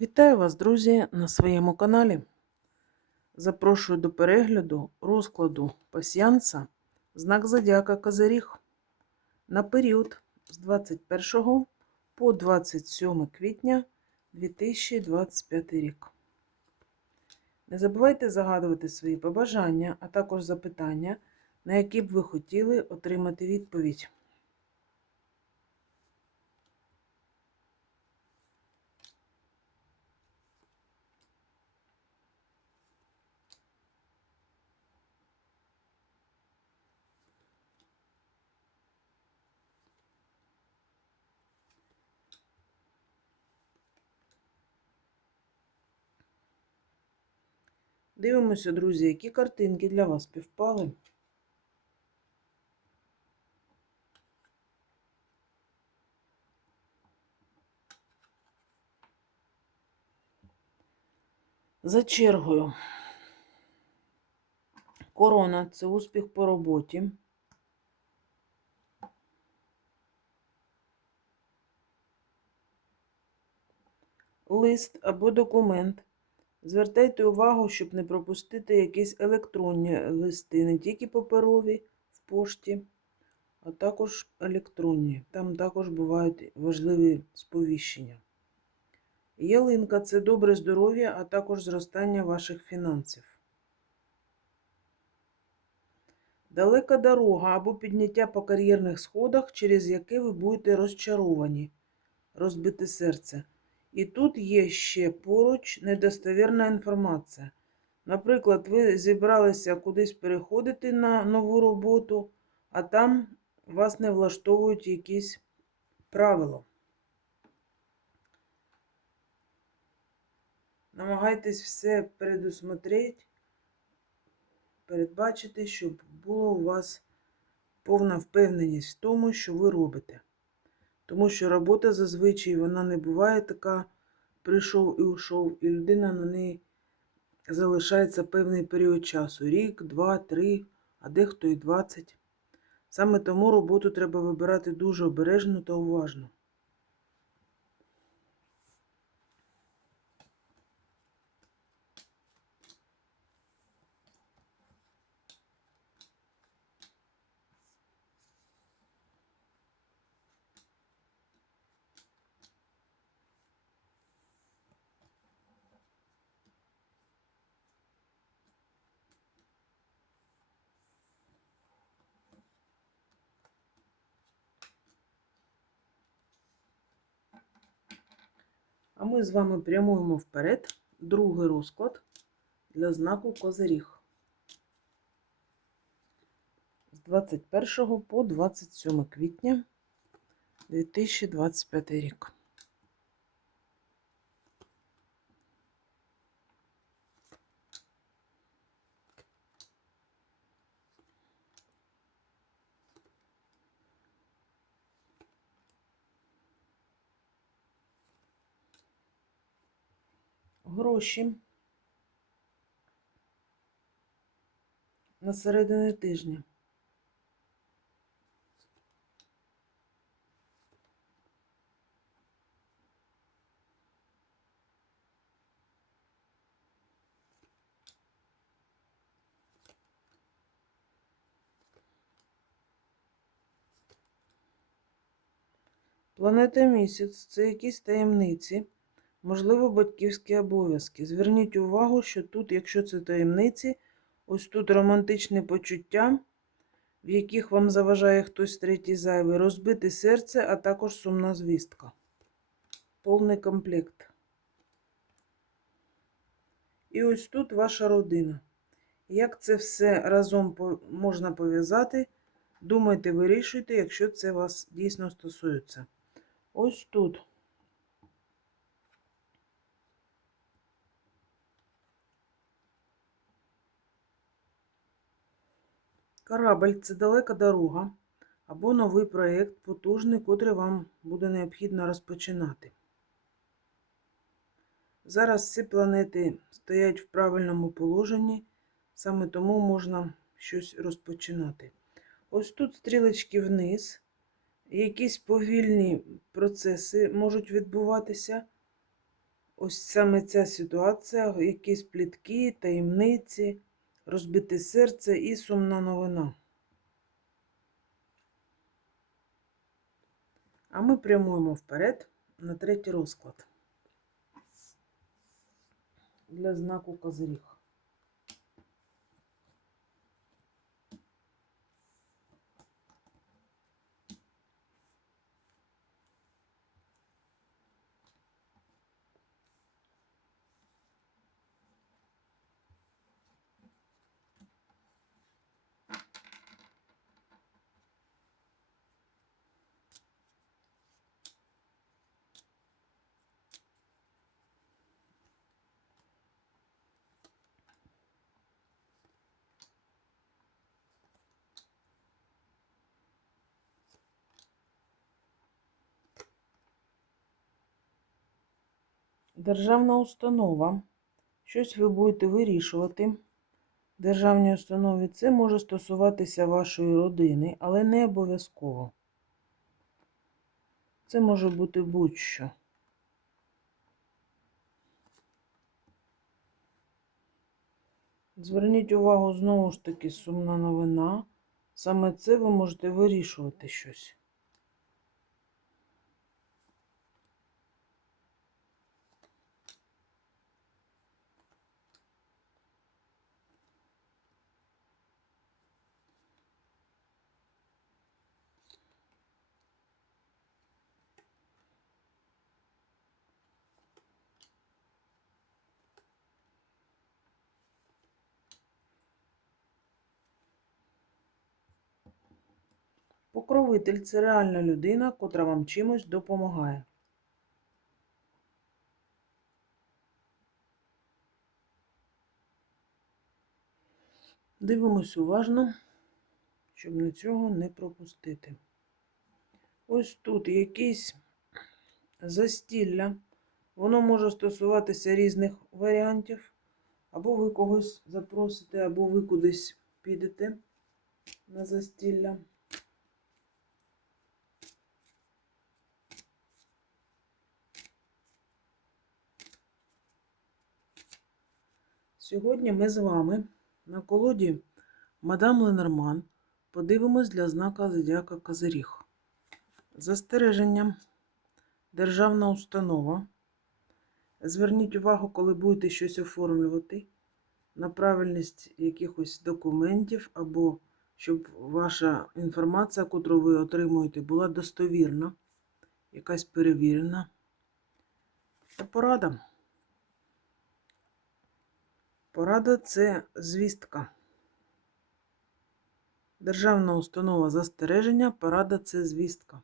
Вітаю вас, друзі, на своєму каналі. Запрошую до перегляду розкладу пасьянса знак Зодіака Козиріг на період з 21 по 27 квітня 2025 рік. Не забувайте загадувати свої побажання, а також запитання, на які б ви хотіли отримати відповідь. Дивимося, друзі, які картинки для вас співпали. За чергою. Корона це успіх по роботі. Лист або документ. Звертайте увагу, щоб не пропустити якісь електронні листи, не тільки паперові в пошті, а також електронні. Там також бувають важливі сповіщення. Ялинка це добре здоров'я, а також зростання ваших фінансів. Далека дорога або підняття по кар'єрних сходах, через яке ви будете розчаровані, розбите серце. І тут є ще поруч недостовірна інформація. Наприклад, ви зібралися кудись переходити на нову роботу, а там вас не влаштовують якісь правила. Намагайтесь все передусмотреть, передбачити, щоб була у вас повна впевненість в тому, що ви робите. Тому що робота зазвичай вона не буває така, прийшов і ушов, і людина на неї залишається певний період часу. Рік, два, три, а дехто і двадцять. Саме тому роботу треба вибирати дуже обережно та уважно. А ми з вами прямуємо вперед. Другий розклад для знаку Козиріг. З 21 по 27 квітня 2025 рік. Гроші на середині тижня. Планета місяць це якісь таємниці. Можливо, батьківські обов'язки. Зверніть увагу, що тут, якщо це таємниці, ось тут романтичне почуття, в яких вам заважає хтось третій зайвий, розбите серце, а також сумна звістка. Повний комплект. І ось тут ваша родина. Як це все разом можна пов'язати? Думайте, вирішуйте, якщо це вас дійсно стосується. Ось тут. Корабль це далека дорога або новий проєкт, потужний, котрий вам буде необхідно розпочинати. Зараз всі планети стоять в правильному положенні, саме тому можна щось розпочинати. Ось тут стрілочки вниз, якісь повільні процеси можуть відбуватися. ось саме ця ситуація, якісь плітки, таємниці, розбите серце і сумна новина. А ми прямуємо вперед на третій розклад для знаку Козиріг. Державна установа. Щось ви будете вирішувати. Державній установі це може стосуватися вашої родини, але не обов'язково. Це може бути будь-що. Зверніть увагу, знову ж таки, сумна новина. Саме це ви можете вирішувати щось. Покровитель це реальна людина, котра вам чимось допомагає. Дивимось уважно, щоб нічого не пропустити. Ось тут якесь застілля. Воно може стосуватися різних варіантів. Або ви когось запросите, або ви кудись підете на застілля. Сьогодні ми з вами на колоді Мадам Ленорман подивимось для знака Зодіака Козиріг. Застереження. Державна установа. Зверніть увагу, коли будете щось оформлювати на правильність якихось документів, або щоб ваша інформація, яку ви отримуєте, була достовірна, якась перевірена. Та порада. Порада це звістка. Державна установа застереження, порада це звістка.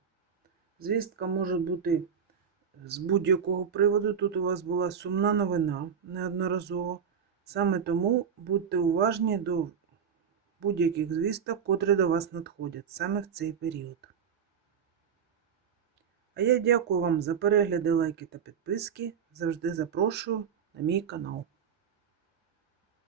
Звістка може бути з будь-якого приводу. Тут у вас була сумна новина неодноразово. Саме тому будьте уважні до будь-яких звісток, котрі до вас надходять саме в цей період. А я дякую вам за перегляди, лайки та підписки. Завжди запрошую на мій канал.